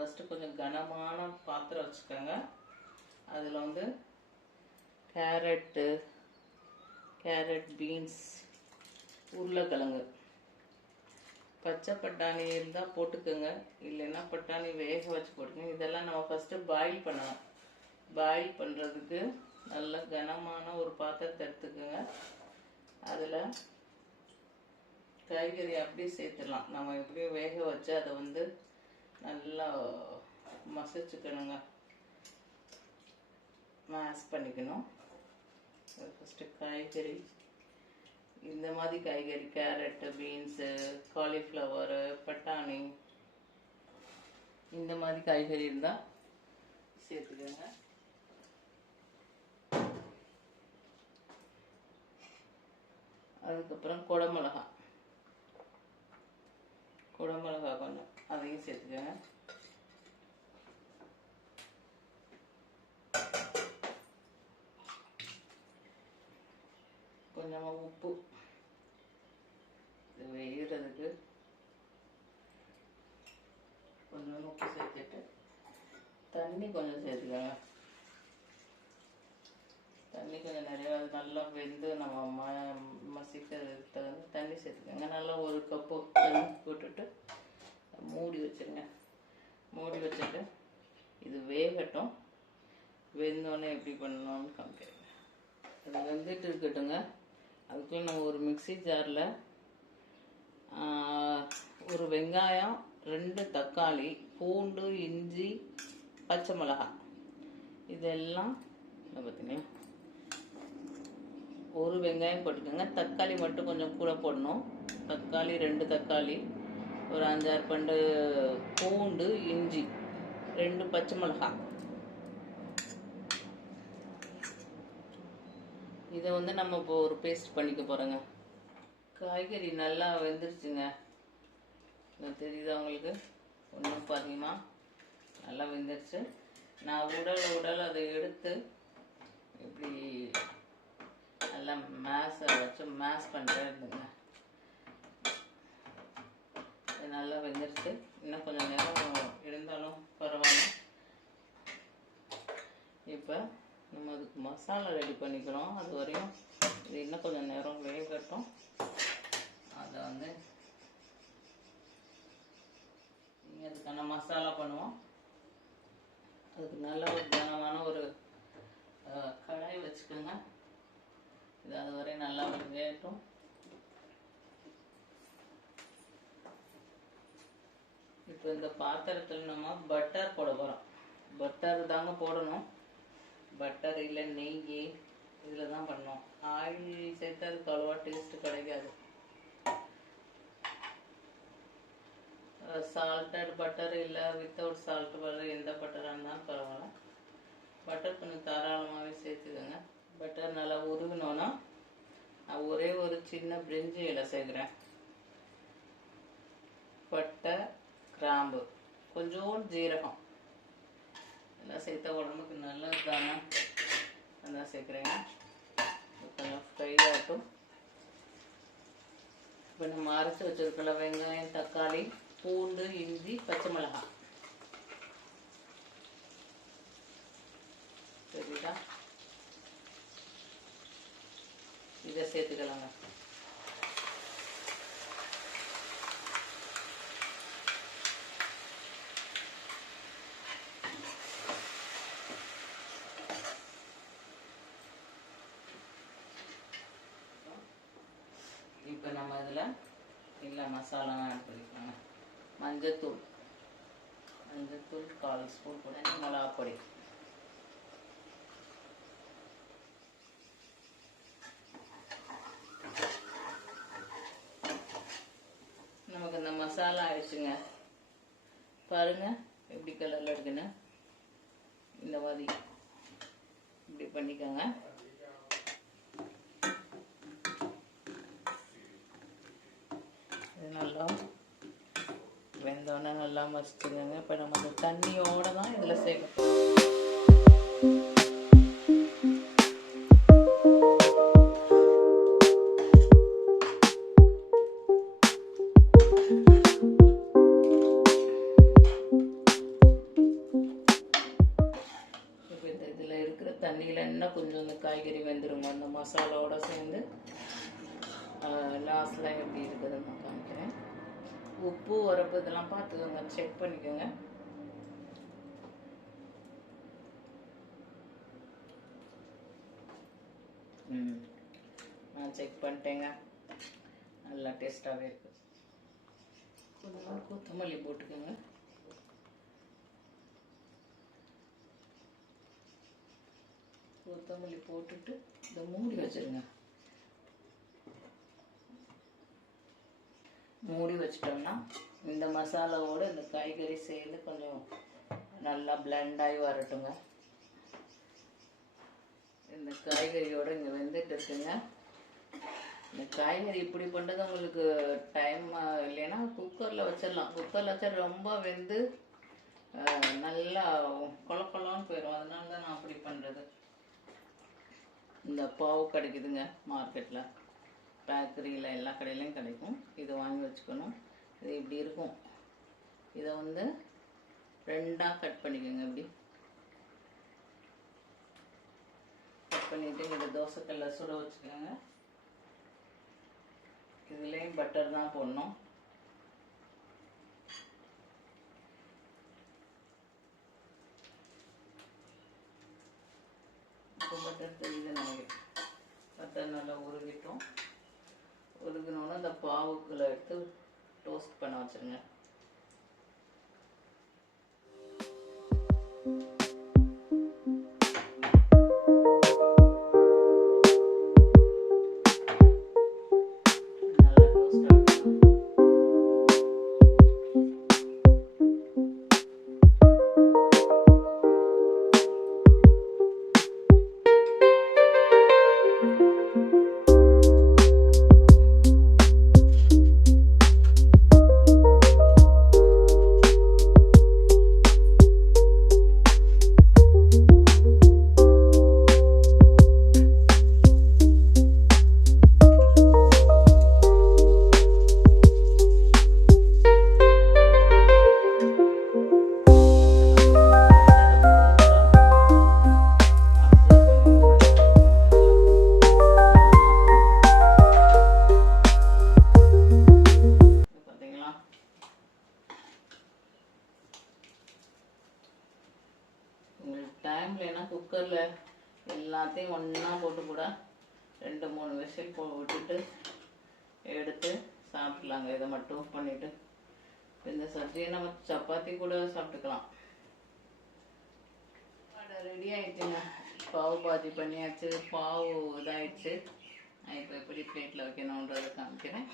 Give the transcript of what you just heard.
First கொஞ்சம் கனமான பாத்திரம் வச்சுக்கோங்க. அதில் வந்து கேரட், பீன்ஸ், உருளைக்கிழங்கு, பச்சை பட்டாணி இருந்தால் போட்டுக்கோங்க, இல்லைன்னா பட்டாணி வேக வச்சு போட்டுக்கோங்க. இதெல்லாம் நம்ம ஃபஸ்ட்டு பாயில் பண்ணலாம். பாயில் பண்ணுறதுக்கு நல்ல கனமான ஒரு பாத்திரத்தை எடுத்துக்கோங்க. அதில் காய்கறி அப்படியே சேர்த்துடலாம். நம்ம எப்படியும் வேக வச்சு அதை வந்து நல்லா மசிச்சுக்கணுங்க, மேஷ் பண்ணிக்கணும். ஃபஸ்ட்டு காய்கறி இந்த மாதிரி காய்கறி கேரட்டு, பீன்ஸு, காலிஃப்ளவரு, பட்டாணி இந்த மாதிரி காய்கறி இருந்தால் சேர்த்துக்கோங்க. அதுக்கப்புறம் குடமிளகா கொஞ்சம் அதையும் சேர்த்துக்கோங்க. கொஞ்சமாக உப்பு, இது வேகிறதுக்கு கொஞ்சம் உப்பு சேர்த்துட்டு தண்ணி கொஞ்சம் சேர்த்துக்கோங்க. தண்ணி கொஞ்சம் நிறையா, அது நல்லா வெந்து நம்ம மசிக்கிறதுக்கு தகுந்த தண்ணி சேர்த்துக்கோங்க. நல்லா ஒரு கப்பு தண்ணி போட்டுட்டு மூடி வச்சுருங்க. மூடி வச்சுட்டு இது வேகட்டும். வெந்தோடனே எப்படி பண்ணணும்னு காமிக்கிறேங்க. அது வெந்துட்டு இருக்கட்டுங்க. அதுக்குள்ளே நம்ம ஒரு மிக்ஸி ஜாரில் ஒரு வெங்காயம், 2 தக்காளி, பூண்டு, இஞ்சி, பச்சை மிளகாய் இதெல்லாம் பார்த்தீங்கன்னா ஒரு வெங்காயம் போட்டுக்கோங்க. தக்காளி மட்டும் கொஞ்சம் கூட போடணும். தக்காளி 2 தக்காளி, ஒரு 5-6 பண்டு பூண்டு, இஞ்சி, 2 பச்சை மிளகாய். இதை வந்து நம்ம இப்போ ஒரு பேஸ்ட் பண்ணிக்க போகிறோங்க. காய்கறி நல்லா வெந்துருச்சுங்க. தெரியுதா உங்களுக்கு? ஒன்றும் பார்த்தீங்கன்னா நல்லா வெந்துருச்சு. நான் உடல் அதை எடுத்து இப்படி நல்லா மேஷ் பண்ணிட்டே இருந்துங்க. நல்லா வெந்துருச்சு. இன்னும் கொஞ்சம் நேரம் இருந்தாலும் பரவாயில்ல. இப்போ நம்ம அதுக்கு மசாலா ரெடி பண்ணிக்கிறோம். அது வரையும் இது இன்னும் கொஞ்சம் நேரம் வேகட்டும். அதை வந்து நீங்கள் அதுக்கான மசாலா பண்ணுவோம். அதுக்கு நல்ல ஒரு கனமான ஒரு கடாய் வச்சுக்கோங்க. இது அது வரை நல்லா வேகட்டும். இப்போ இந்த பாத்திரத்தில் நம்ம பட்டர் போட போகிறோம். பட்டர் தாங்க போடணும். பட்டர் இல்லை நெய் இதில் தான் பண்ணோம். ஆயில் சேர்த்து அதுக்கு அவ்வளோவா டேஸ்ட்டு கிடைக்காது. சால்ட்டட் பட்டர் இல்லை வித்தவுட் சால்ட் பட்டர், எந்த பட்டராக இருந்தாலும் பரவாயில்ல. பட்டர் கொஞ்சம் தாராளமாகவே சேர்த்துக்கோங்க. பட்டர் நல்லா உருவினோன்னா நான் ஒரே ஒரு சின்ன பிரிஞ்சி இலை சேர்க்குறேன். பட்டை, கிராம்பு, கொஞ்சோண்டு ஜீரகம் எல்லாம் சேர்த்தா உடம்புக்கு நல்லது தானே, அதான் சேர்க்குறேங்க. கொஞ்சம் ஃப்ரை ஆகட்டும். இப்போ நம்ம அரைச்சி வச்சுருக்கல வெங்காயம், தக்காளி, பூண்டு, இஞ்சி, பச்சை மிளகாய் சரிதா, இதை சேர்த்துக்கலாங்க. இப்போ நம்ம இதில் எல்லா மசாலாவும் ஆட் பண்ணிக்கலாங்க. மஞ்சத்தூள் 1/4 ஸ்பூன் போட, மிளகாய் பொடி நமக்கு இந்த மசாலா ஆயிடுச்சுங்க. பாருங்க எப்படி கலர்ல இருக்குன்னு. இந்த மாதிரி இப்படி பண்ணிக்கோங்க. இது நல்லா வெந்தோடனே நல்லா மசிச்சுக்கோங்க. இப்போ நம்ம அந்த தண்ணியோடு தான் இதில் சேர்க்கணும். காய்கறி வெந்துருங்க அந்த மசாலாவோட சேர்ந்து. லாஸ்ட்டில் எப்படி இருக்குதுன்னு நான் காமிக்கிறேன். உப்பு உரப்பு இதெல்லாம் பார்த்துக்கோங்க, செக் பண்ணிக்கோங்க. நான் செக் பண்ணிட்டேங்க, நல்லா டேஸ்ட்டாகவே இருக்குது. கொஞ்சம் கொத்தமல்லி போட்டுக்கோங்க. கொத்தமல்லி போட்டுட்டு இதை மூடி வச்சுருங்க. மூடி வச்சிட்டோம்னா இந்த மசாலாவோடு இந்த காய்கறி சேர்ந்து கொஞ்சம் நல்லா பிளெண்ட் ஆகி வரட்டுங்க. இந்த காய்கறியோடு இங்கே வெந்துட்டு இருக்குங்க. இந்த காய்கறி இப்படி பண்ணுறது உங்களுக்கு டைம் இல்லைன்னா குக்கரில் வச்சிடலாம். குக்கரில் வச்சா ரொம்ப வெந்து நல்லா கொலன்னு போயிடும். அதனால தான் நான் அப்படி பண்ணுறது. இந்த பாவு கிடைக்குதுங்க மார்க்கெட்டில், பேக்கரியில் எல்லா கடையிலையும் கிடைக்கும். இது வாங்கி வச்சுக்கணும். இது இப்படி இருக்கும். இதை வந்து 2ஆக கட் பண்ணிக்கோங்க. இப்படி கட் பண்ணிவிட்டு இந்த தோசைக்கல்லை சுட வச்சுக்கோங்க. இதுலேயும் பட்டர் தான் போடணும். இப்போ பட்டர் தெரியுது நமக்கு. பட்டர் நல்லா உருகிட்டோம். உருகினோன்னு அந்த பாவுக்குள்ள எடுத்து டோஸ்ட் பண்ண வச்சுருங்க. டைம் இல்லைன்னா குக்கரில் எல்லாத்தையும் ஒன்றா போட்டு கூட 2-3 விசில் விட்டுட்டு எடுத்து சாப்பிட்லாங்க. இதை மட்டும் பண்ணிவிட்டு இந்த சப்ஜியை நம்ம சப்பாத்தி கூட சாப்பிட்டுக்கலாம். ரெடி ஆயிடுச்சுங்க. பாவு பாஜி பண்ணியாச்சு. பாவு இதாகிடுச்சு. நான் இப்போ எப்படி பிளேட்டில் வைக்கணுன்றதை காமிக்கிறேன்.